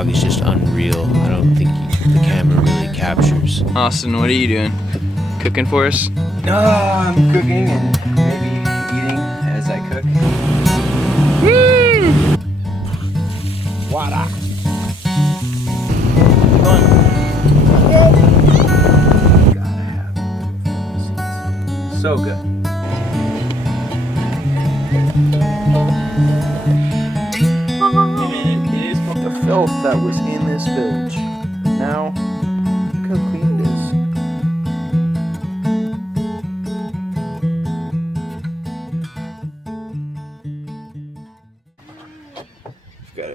fog is just unreal. I don't think the camera really captures. Austin, what are you doing? Cooking for us? No, I'm cooking and maybe eating as I cook. Water. Gotta have seeds. So good. The filth that was in this village. Now, look how clean it is. We've got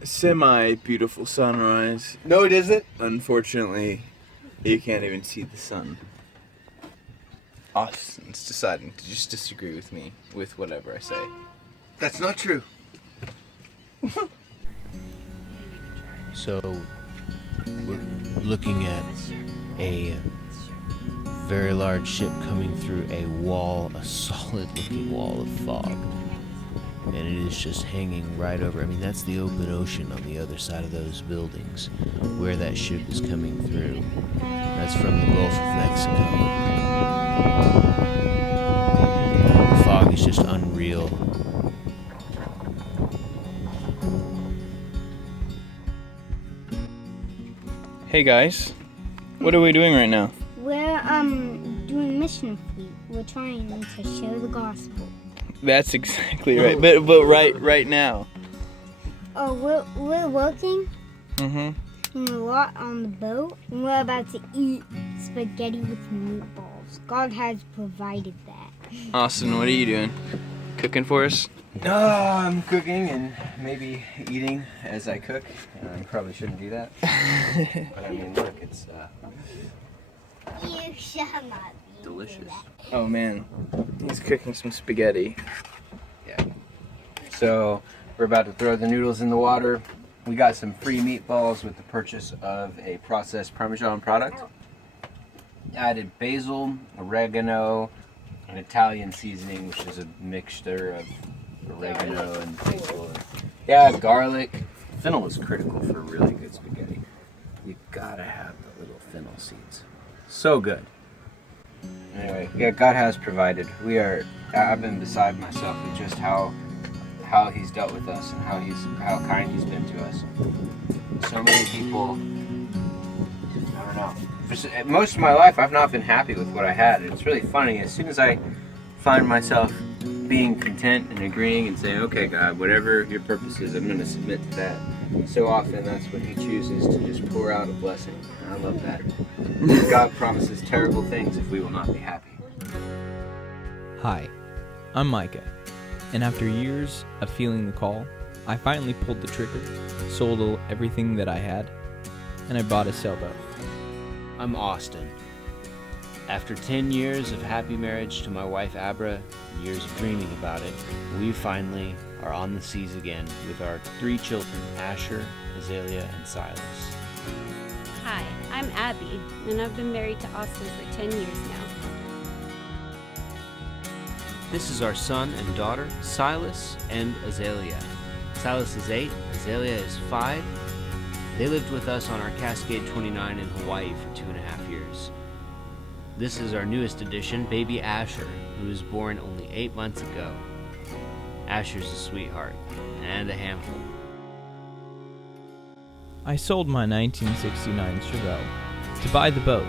a semi-beautiful sunrise. No, it isn't. Unfortunately, you can't even see the sun. Austin's deciding to just disagree with me with whatever I say. That's not true. So, we're looking at a very large ship coming through a wall, a solid-looking wall of fog. And it is just hanging right over. I mean, that's the open ocean on the other side of those buildings where that ship is coming through. That's from the Gulf of Mexico. The fog is just unreal. Hey guys, what are we doing right now? We're doing mission fleet. We're trying to share the gospel. That's exactly right. But right now. Oh, we're working Mm-hmm. a lot on the boat, and we're about to eat spaghetti with meatballs. God has provided that. Austin, what are you doing? Cooking for us? No, I'm cooking and maybe eating as I cook. I probably shouldn't do that. But I mean, look, it's You shall not be delicious. Oh man, he's cooking some spaghetti. Yeah. So we're about to throw the noodles in the water. We got some free meatballs with the purchase of a processed Parmesan product. Added basil, oregano, and Italian seasoning, which is a mixture of oregano and basil. Yeah, garlic. Fennel is critical for really good spaghetti. You gotta have the little fennel seeds. So good. Anyway, yeah, God has provided. I've been beside myself with just how He's dealt with us and how kind He's been to us. So many people, I don't know. For most of my life, I've not been happy with what I had. And it's really funny. As soon as I find myself being content and agreeing and saying, okay, God, whatever your purpose is, I'm going to submit to that. So often, that's when He chooses to just pour out a blessing. And I love that. God promises terrible things if we will not be happy. Hi, I'm Micah, and after years of feeling the call, I finally pulled the trigger, sold everything that I had, and I bought a sailboat. I'm Austin. After 10 years of happy marriage to my wife Abra, and years of dreaming about it, we finally are on the seas again with our 3 children, Asher, Azalea, and Silas. Hi, I'm Abby, and I've been married to Austin for 10 years now. This is our son and daughter, Silas and Azalea. Silas is 8, Azalea is 5. They lived with us on our Cascade 29 in Hawaii for 2.5 years. This is our newest addition, baby Asher, who was born only 8 months ago. Asher's a sweetheart and a handful. I sold my 1969 Chevelle to buy the boat.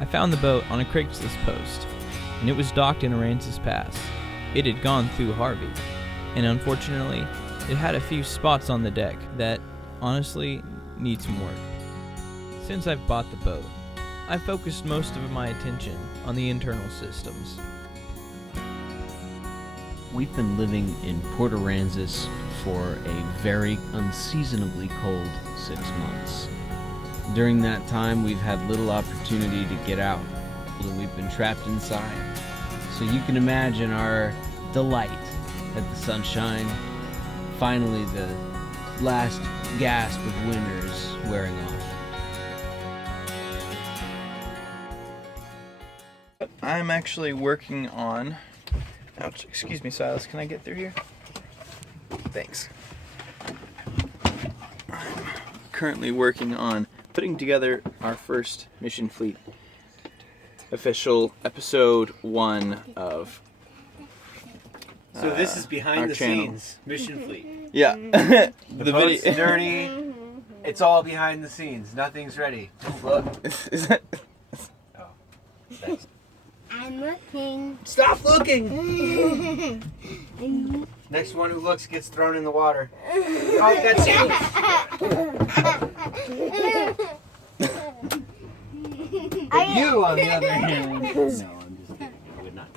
I found the boat on a Craigslist post, and it was docked in Aransas Pass. It had gone through Harvey, and unfortunately, it had a few spots on the deck that, honestly, need some work. Since I've bought the boat, I've focused most of my attention on the internal systems. We've been living in Port Aransas for a very unseasonably cold 6 months. During that time, we've had little opportunity to get out, and we've been trapped inside. So you can imagine our delight at the sunshine, finally the last gasp of winters wearing off. I'm actually working on... Ouch, excuse me, Silas, can I get through here? Thanks. currently working on putting together our first mission fleet official episode 1 of So this is behind our the channel. scenes mission fleet. Yeah. The boat's dirty. It's all behind the scenes. Nothing's ready. Look. Is that... Oh, thanks. I'm looking. Stop looking! Next one who looks gets thrown in the water. Oh, that's you! But you, on the other hand. No, I'm just kidding. I would not.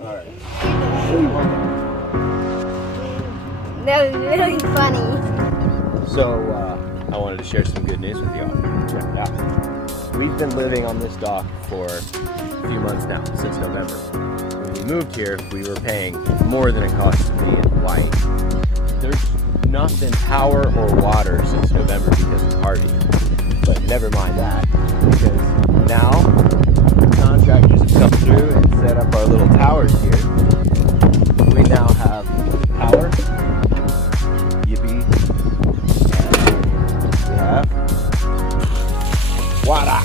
Alright. That was really funny. So, I wanted to share some good news with y'all. Check it out. We've been living on this dock for a few months now, since November. When we moved here, we were paying more than it cost to be in Hawaii. There's not been power or water since November because of Harvey. But never mind that, because now the contractors have come through and set up our little towers here. We now have power. Yippee. We have water.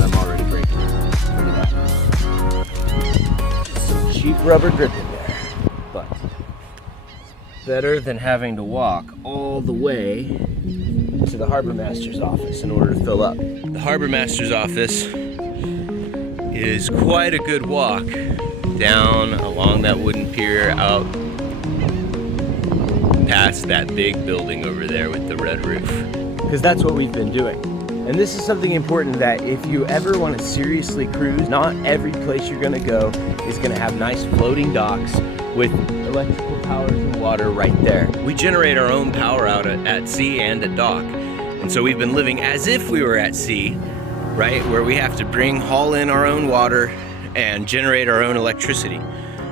I'm already breaking it. Look at that. Just some cheap rubber dripping there. But better than having to walk all the way to the harbor master's office in order to fill up. The harbor master's office is quite a good walk down along that wooden pier out past that big building over there with the red roof. Because that's what we've been doing. And this is something important that if you ever want to seriously cruise, not every place you're going to go is going to have nice floating docks with electrical powers and water right there. We generate our own power out at sea and at dock. And so we've been living as if we were at sea, right? Where we have to haul in our own water and generate our own electricity,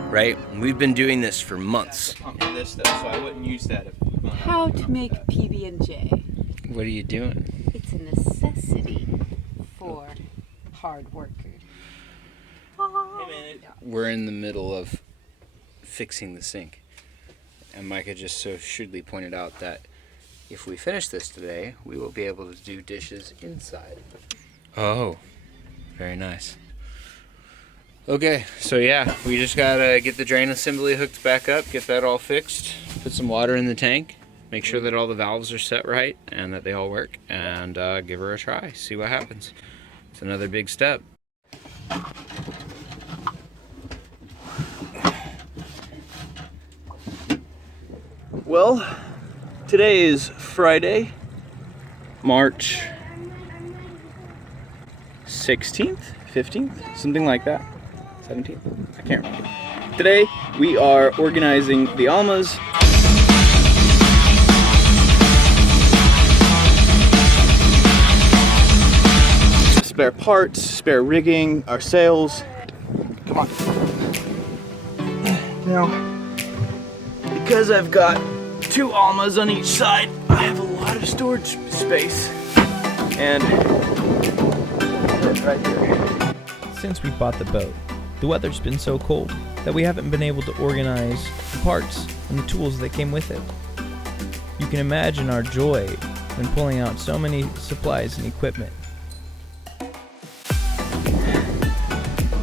right? We've been doing this for months. This though, so I wouldn't use that if How to make PB&J. What are you doing? It's a necessity for hard workers. We're in the middle of fixing the sink. And Micah just so shrewdly pointed out that if we finish this today, we will be able to do dishes inside. Oh, very nice. Okay, so yeah, we just gotta get the drain assembly hooked back up, get that all fixed, put some water in the tank, make sure that all the valves are set right and that they all work, and give her a try, see what happens. It's another big step. Well, today is Friday, March 16th, 15th, something like that. 17th? I can't remember. Today, we are organizing the Almas. Spare parts, spare rigging, our sails. Come on. Now, because I've got 2 Almas on each side, I have a lot of storage space. And right here. Since we bought the boat, the weather's been so cold that we haven't been able to organize the parts and the tools that came with it. You can imagine our joy when pulling out so many supplies and equipment.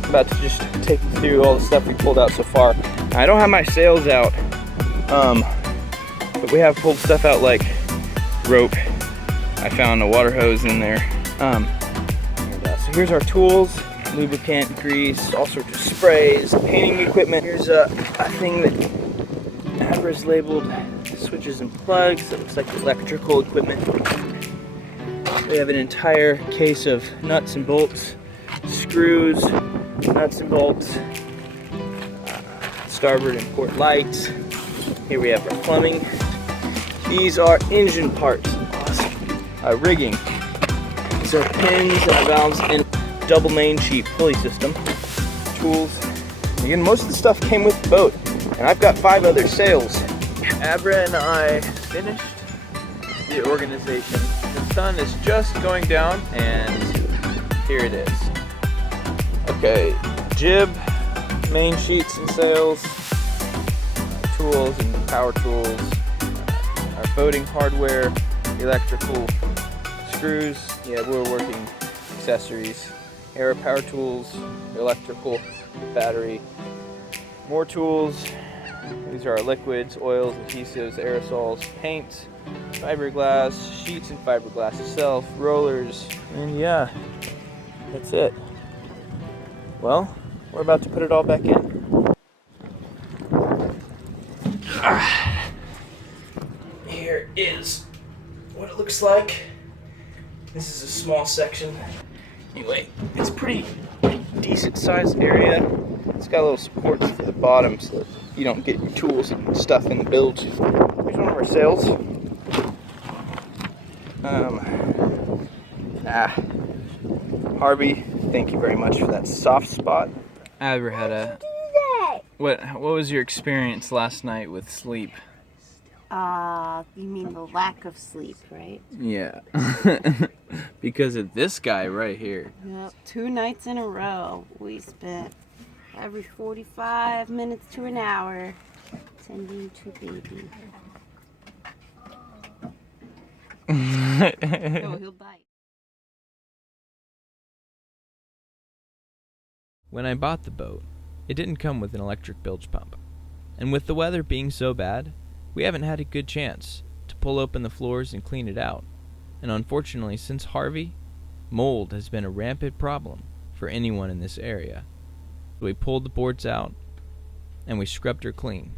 I'm about to just take you through all the stuff we pulled out so far. I don't have my sails out, but we have pulled stuff out like rope. I found a water hose in there. So here's our tools. Lubricant, grease, all sorts of sprays, painting equipment. Here's a thing that Abra's labeled switches and plugs. That looks like electrical equipment. We have an entire case of nuts and bolts, screws, nuts and bolts, starboard and port lights. Here we have our plumbing. These are engine parts. Awesome. Rigging. These are pins and valves and double main sheet pulley system, tools. Again, most of the stuff came with the boat, and I've got 5 other sails. Abra and I finished the organization. The sun is just going down, and here it is. Okay, jib, main sheets and sails, tools and power tools, our boating hardware, electrical screws, woodworking accessories, air power tools, electrical, battery, more tools. These are our liquids, oils, adhesives, aerosols, paints, fiberglass, sheets and fiberglass itself, rollers, and yeah, that's it. Well, we're about to put it all back in. Here is what it looks like. This is a small section. Anyway, it's pretty decent sized area. It's got little supports for the bottom so that you don't get your tools and stuff in the bilge. Here's one of our sails. Harvey, thank you very much for that soft spot. I ever had a... What was your experience last night with sleep? You mean the lack of sleep, right? Yeah. Because of this guy right here. Yep, 2 nights in a row. We spent every 45 minutes to an hour tending to baby. Oh, he'll bite. When I bought the boat, it didn't come with an electric bilge pump. And with the weather being so bad, we haven't had a good chance to pull open the floors and clean it out. And unfortunately, since Harvey, mold has been a rampant problem for anyone in this area. We pulled the boards out and we scrubbed her clean.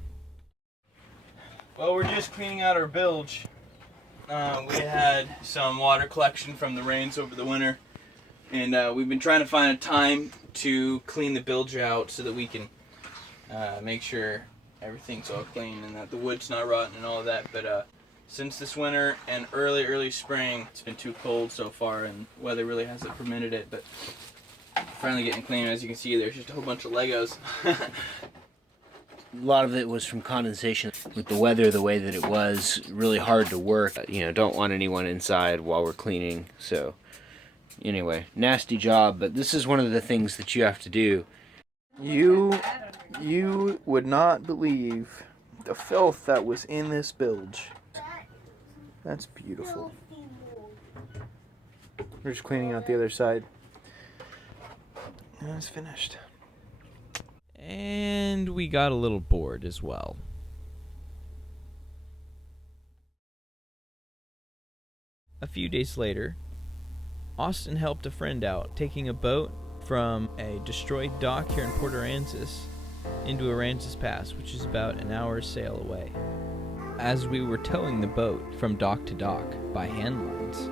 Well, we're just cleaning out our bilge. We had some water collection from the rains over the winter, and we've been trying to find a time to clean the bilge out so that we can make sure everything's all clean and that the wood's not rotten and all of that. But since this winter and early spring, it's been too cold so far, and weather really hasn't permitted it. But finally getting clean. As you can see, there's just a whole bunch of Legos. A lot of it was from condensation. With the weather the way that it was, really hard to work. Don't want anyone inside while we're cleaning. So anyway, nasty job, but this is one of the things that you have to do. You would not believe the filth that was in this bilge. That's beautiful. We're just cleaning out the other side. And it's finished. And we got a little bored as well. A few days later, Austin helped a friend out, taking a boat from a destroyed dock here in Port Aransas into Aransas Pass, which is about an hour's sail away. As we were towing the boat from dock to dock by hand lines,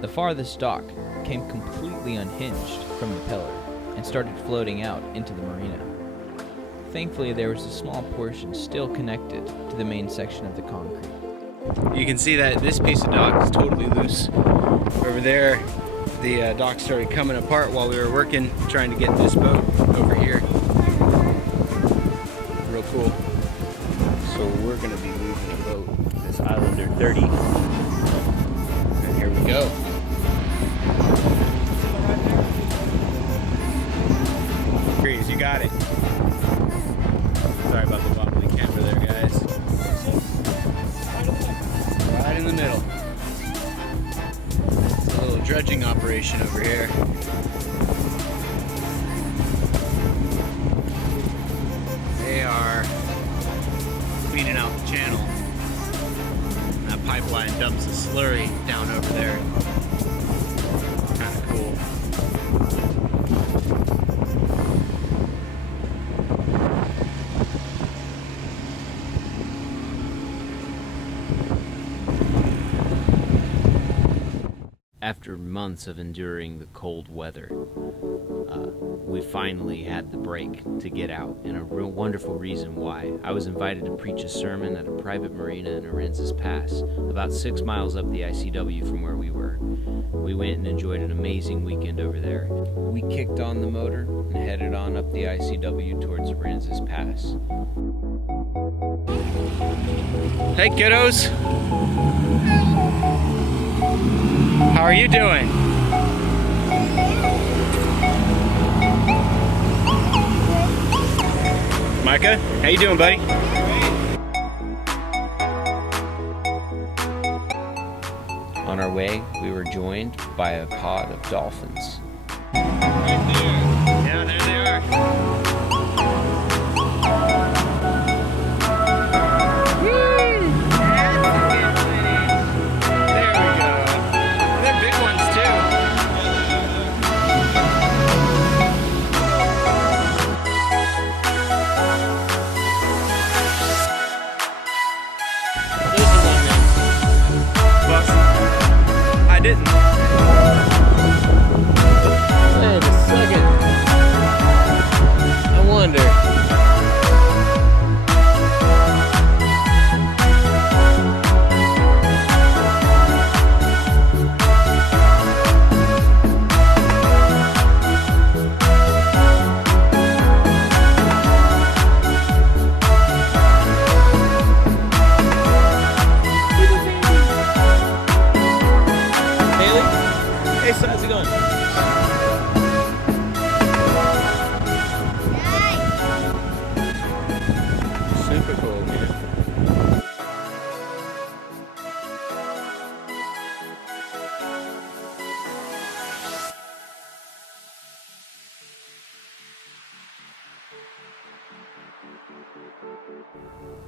the farthest dock came completely unhinged from the pillar and started floating out into the marina. Thankfully, there was a small portion still connected to the main section of the concrete. You can see that this piece of dock is totally loose. Over there, the dock started coming apart while we were working, trying to get this boat over here. Real cool. So we're going to be moving a boat, this Islander 30. And here we go. Breeze, you got it. Sorry about the wobbly camera there, guys. Right in the middle. It's a little dredging operation over here. They are cleaning out the channel. That pipeline dumps a slurry down over there. Kind of cool. After months of enduring the cold weather, we finally had the break to get out, and a real wonderful reason why. I was invited to preach a sermon at a private marina in Aransas Pass, about 6 miles up the ICW from where we were. We went and enjoyed an amazing weekend over there. We kicked on the motor and headed on up the ICW towards Aransas Pass. Hey kiddos! How are you doing? Micah, how you doing, buddy? way, we were joined by a pod of dolphins. Yeah, there they are. There we go. They're big ones too. There's the one man. Boston. I didn't. Wait a second. I wonder. Haley? Hey, so how's it going? Super cool, man.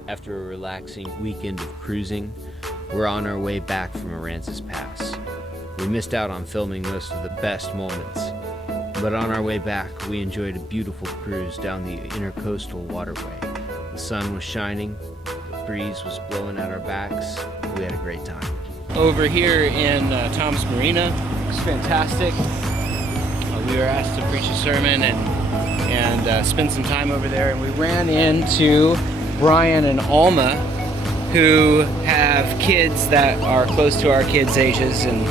After a relaxing weekend of cruising, we're on our way back from Aransas Pass. We missed out on filming most of the best moments, but on our way back, we enjoyed a beautiful cruise down the intercoastal waterway. The sun was shining, the breeze was blowing at our backs. We had a great time. Over here in Tom's Marina, it's fantastic. We were asked to preach a sermon and spend some time over there, and we ran into Brian and Alma, who have kids that are close to our kids' ages, and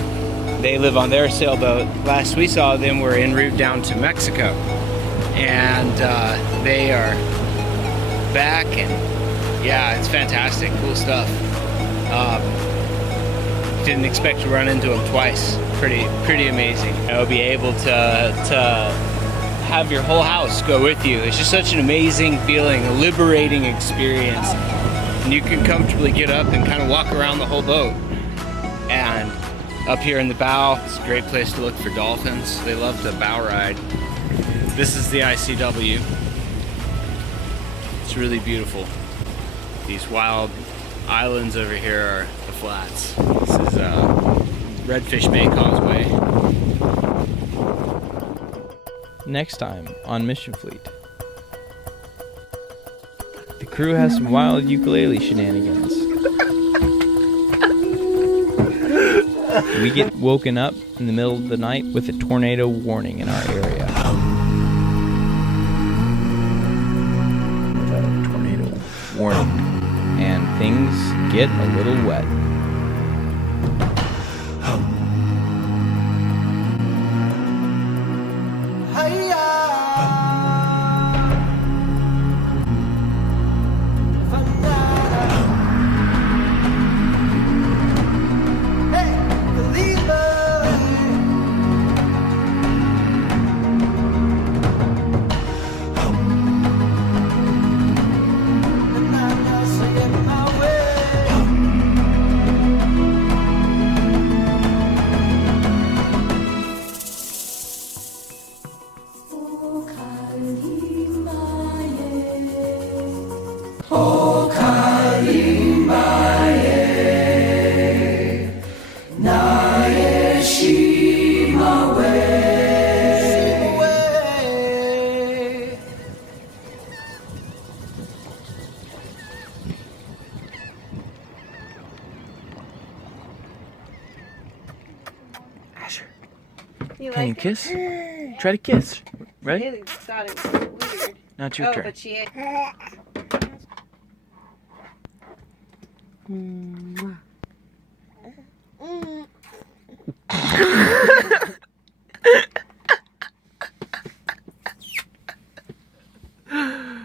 they live on their sailboat. Last we saw them were en route down to Mexico, and they are back, and yeah, it's fantastic, cool stuff. Didn't expect to run into them twice. Pretty amazing. I'll be able to have your whole house go with you. It's just such an amazing feeling, a liberating experience. And you can comfortably get up and kind of walk around the whole boat. And up here in the bow, it's a great place to look for dolphins. They love the bow ride. This is the ICW. It's really beautiful. These wild islands over here are the flats. This is Redfish Bay Causeway. Next time on Mission Fleet. The crew has some wild ukulele shenanigans. We get woken up in the middle of the night with a tornado warning in our area. Tornado warning. And things get a little wet. Can you kiss? Try to kiss. Ready? Haley thought it was weird. Now it's your turn. But she.